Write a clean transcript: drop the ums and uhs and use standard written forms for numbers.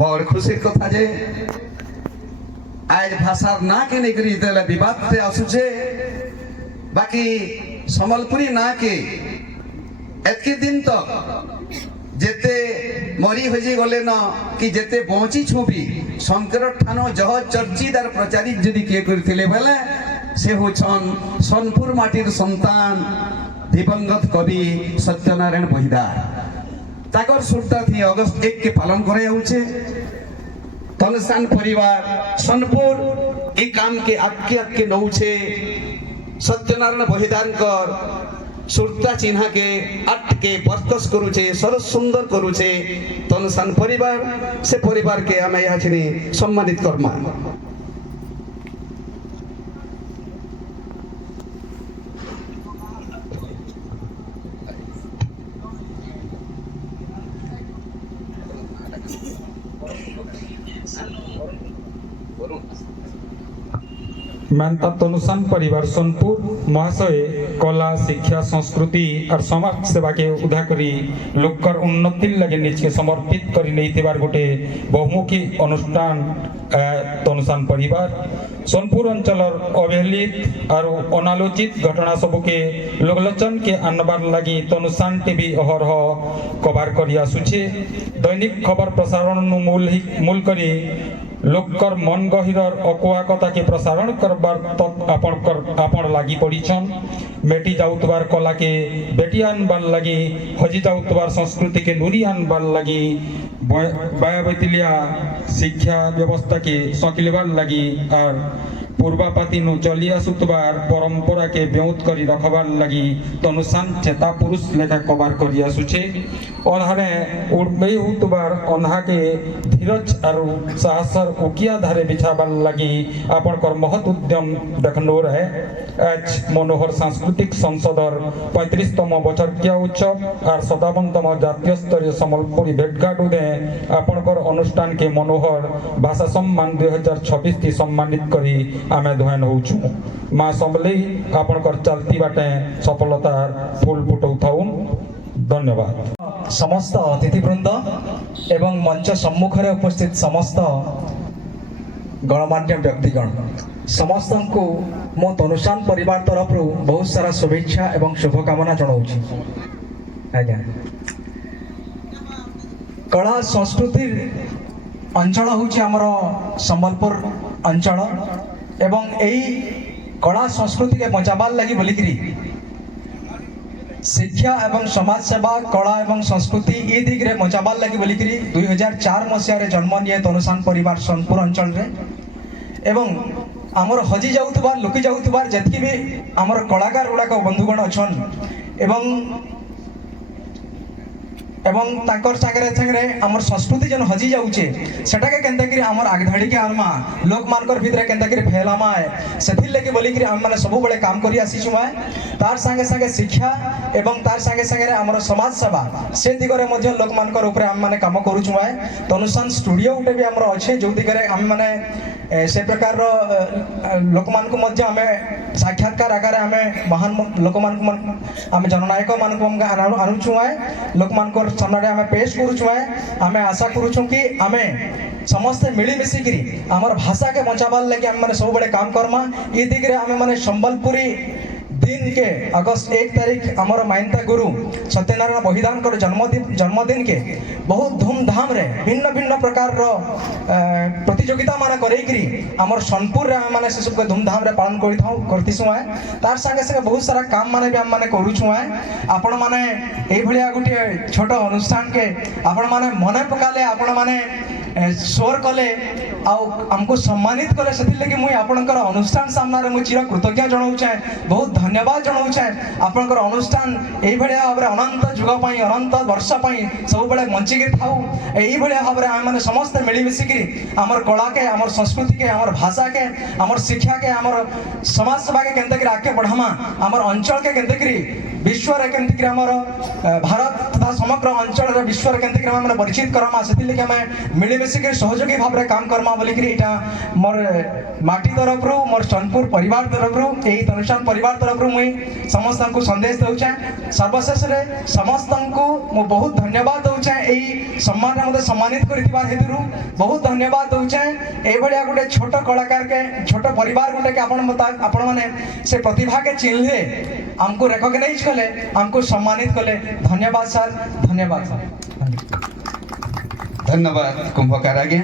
बड़ खुशी कथा जे आज भाषार ना के नहीं करी विवाद से आसुचे बाकी संबलपुरी ना के एतके दिन तक जेते मरी हजी गले न कि जेते बची छुबी शंकर ठानो जह चर्चिदार प्रचारित जदि किए करथिले बेले से होछन सोनपुर माटीर संतान दिवंगत कवि सत्यनारायण बहिदार ताकर सुरता थी अगस्त 1 के पालन करे होछे तनसान परिवार सोनपुर ए काम के आके नौछे सत्यनारायण बहिदार सुरता चिन्ह के अट के बरकस करुचे सरस सुंदर करुचे तनसान परिवार से परिवार के आम यहाँ सम्मानित कर्मा मानता तनुसान परिवार सोनपुर महाशय कला शिक्षा संस्कृति और समाज सेवा के उद्धा करी लोकर उन्नति लगे निज के समर्पित करी नहीं गोटे बहुमुखी अनुष्ठान तनुसान परिवार सोनपुर अंचल अवहेलित और अनालोचित घटना सबू के लोकलोचन के आनबार लगी तनुसान टीवी अहरह कवर कर आसुचे दैनिक खबर प्रसारण मूल करी लोकर मन गहिरर अकुआ कथा के प्रसारण करबार आपण लागी पड़ीछन मेटी जाउतबार कला के बेटी आनबार लगी हजी जाउतबार संस्कृति के नुरी आनबार लगी बायाबैतिलिया शिक्षा व्यवस्था के सकिलबार लगी और पूर्वापाती नु चली आसुतबार परंपरा के ब्योत करी रखबार लगी तनुसान चेता पुरुष लेखा कबार करी आसुचे अनहारे उड़बई हुतबार अनहा के धीरज और साहसर उकिया धारे बिछाबार लगी आपण कर महत उद्यम देखनो रहे आज मनोहर सांस्कृतिक संसदर 35तम बछरकिया उत्सव और 57तम जातीय स्तरीय सम्बलपुरी भेटघाट उदे आपण कर अनुष्ठान के मनोहर भाषा सम्मान 2026 की सम्मानित करी आमे धयन होउछु मां संबलई आपण कर चलती बाटे सफलतार फूल फुटौथाउन धन्यवाद समस्त अतिथिवृंद एवं मंच सम्मुख रे उपस्थित समस्त गणमान्य व्यक्तिगण समस्त को मो तनुसान परिवार तरफ बहुत सारा शुभेच्छा एवं शुभकामना जनाऊँ आज्ञा कला संस्कृति अंचल हूँ आमर सम्बलपुर अंचल एवं यही कला संस्कृति के बचाबार लगी बोलिकी शिक्षा एवं समाज सेवा कला एवं संस्कृति ये दिग्रे बचाबार लगी बोलिकी 2004 मसीह जन्म निए तनुसान परिवार सोनपुर अंचल रे एवं आमर हजी जाउतबार लुकी जाउतबार जतकी भी आमर कलाकार गुड़ाक बंधुगण अच्छन एवं ताकर सागरे आमर संस्कृति जन हजी जाउचे सेटाके केनता करी आमर आगधाड़ी के आनमा लोक मानकर भितरे केनता करी फैलामा है सेथिर लेके बोली करी हम माने सब बळे काम करी आसीछु माय तार संगे संगे शिक्षा एवं तार संगे संगे आमर समाज सेवा से दिगरे मध्ये लोक मानकर ऊपर हम माने काम करूछु माय तनुसान स्टूडियो उठे भी आमर अच्छे जो दिगरे हम माने से प्रकार लोक मान को मध्ये हमें साक्षात्कार आकार हमें महान लोक मान को हमें जननायक मान को हम अनुछु माय लोक मान को सामने आम पेश करें आशा करूँ कि आम समस्ते मिलमिशिकी आमर भाषा के बचाबार लगे आम मैंने सब बड़े काम करमा ये दिग्रे आम मैंने सम्बलपुरी दिन के अगस्त 1 तारीख आमर माइंता गुरु सत्यनारायण बहिदान कर जन्मदिन के बहुत धूमधाम रे भिन्न भिन्न प्रकार प्रतियोगिता मान करेकरी आमर सोनपुर रे आम माने से सब धूमधाम रे पालन करतीसु तार संगे संगे बहुत सारा काम माने भी आम माने करूछु आपण माने एई भलिया गोटे छोट अनुष्ठान के आपण माने मने पकाले आपण माने स्वर कले आमको सम्मानित कले से लगे मुझे आपणकर अनुष्ठान सामने मुझे चिर कृतज्ञ जनाऊँ बहुत धन्यवाद जनाऊँ आपणकर अनुष्ठान यही भाव में अनंत जुग अनंत वर्ष सब बड़े बंचिकी था यही भाव में आम मैंने समस्ते मिलमिशिकी आमर कला के आमर संस्कृति के आमर भाषा के आमर शिक्षा के आमर समाज सेवा के केनता आगे बढ़ामा आमर अंचल के केनता विश्व केमती आमर भारत तथा समग्र अंचल विश्व केमती आम परिचित करमा से आम मिलमिशिक सहयोगी भाव में काम करमा बोलिकी यहाँ मोर माटी तरफ रू मोर सोनपुर परिवार तरफ रू यही तनुषान परिवार तरफ रू मुई समस्त को संदेश दूचे सर्वशेष में समस्त को मु बहुत धन्यवाद दूचे यही सम्मान मत सम्मानित कर हेतु बहुत धन्यवाद दूचे ये गोटे छोट कलाकार के छोट परिवार गोटे के आपण मैंने से प्रतिभा के चिन्हले आमको रेकग्नाइज कले आमको सम्मानित कले धन्यवाद सर धन्यवाद सर धन्यवाद कुंभकार आज्ञा।